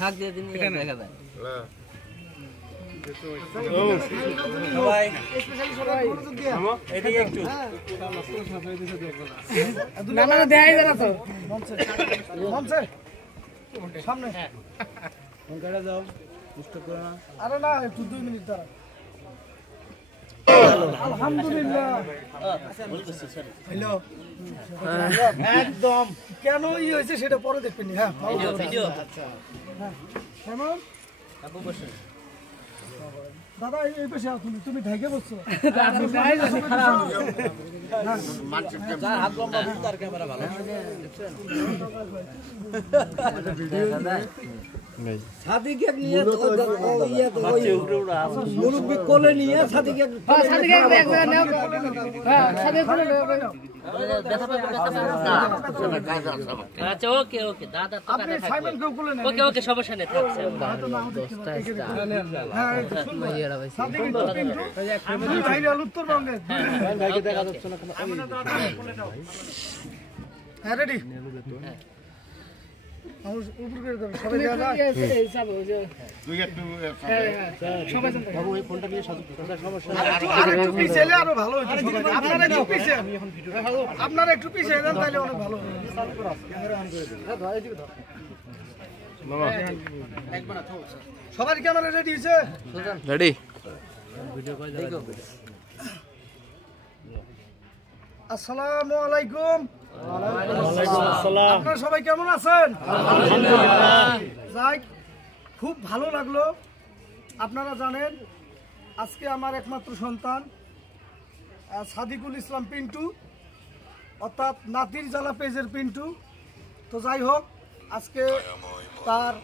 থাক দিয়ে দিন দেখা যায় সবাই এদিকে একটু না না দেখাই যায় না তো মঞ্চে সামনে ফোনটা যাও বুঝতে করো না আরে না একটু 2 মিনিট দাঁড়া আলহামদুলিল্লাহ হ্যালো একদম কেন হয়েছে সেটা পরে দেখবেন হ্যাঁ ভিডিও আচ্ছা হ্যাঁ কেমন আপু বসে দাদা এই পাশে তুমি ঢাকে বসছো যার হাত লম্বা তার ক্যামেরা ভালো সাদিকে নিয়ে মুরব্বি কোলে নিয়ে সাদিকে আচ্ছা ওকে ওকে দাদা তো কাটা থাকবে ওকে ওকে সমস্যা নেই থাকছে উত্তরবঙ্গে হ্যাঁ রেডি আরো ভালো আপনারা একটু পিছিয়ে যান তাহলে অনেক ভালো সবার ক্যামেরা রেডি হয়েছে রেডি আসসালামু আলাইকুম আপনারা সবাই কেমন আছেন যাই খুব ভালো লাগলো আপনারা জানেন আজকে আমার একমাত্র সন্তান সাদিকুল ইসলাম পিন্টু অর্থাৎ নাতির জ্বালা পেজের পিন্টু তো যাই হোক আজকে তার